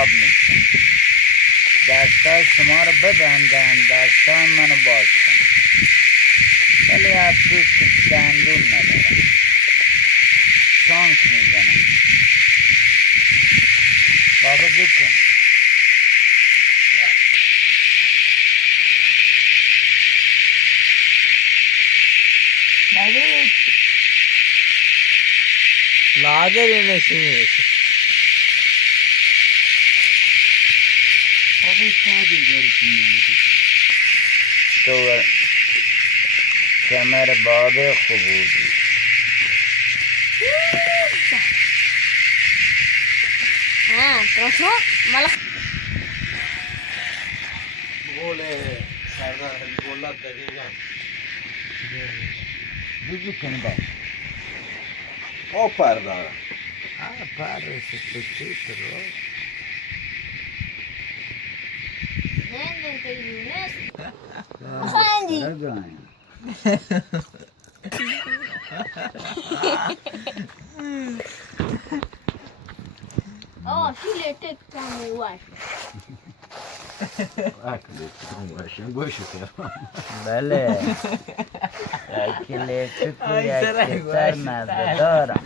آب میشن. دستای شما رو ببندن، دستای منو باز کن. ولی افسوس که دندون ندارم، شانک میزنم. بابا بکن. نوید لاغری نشینی آبی کادی دارشون نمیدید تو کمر بابه خوب بودی. terus malah boleh sardar bola دقیقاً دیدی کنی باش پردار پاره سکوچی رو زنده یونس افندی شیله تکم واش گوشو کردم بله اکیله تکو یک تر نزده دارم